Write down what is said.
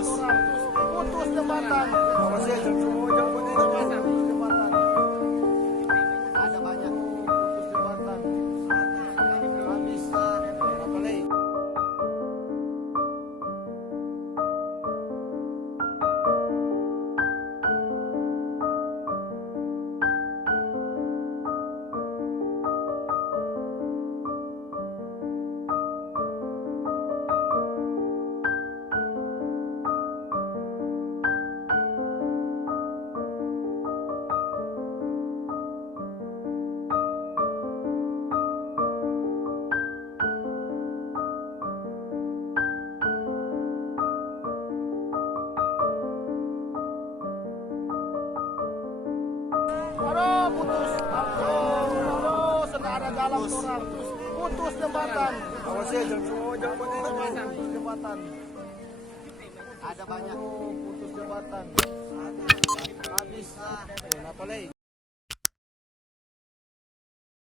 Putus jembatan. Awas ya, jangan putus jembatan. Ada banyak. Putus jembatan. Habis. Berapa lagi? Aduh, putus. Aduh, sudah ada jalan orang. Putus jembatan. Awas ya, jangan putus jembatan. Ada banyak. Putus jembatan. Habis. Apa lagi?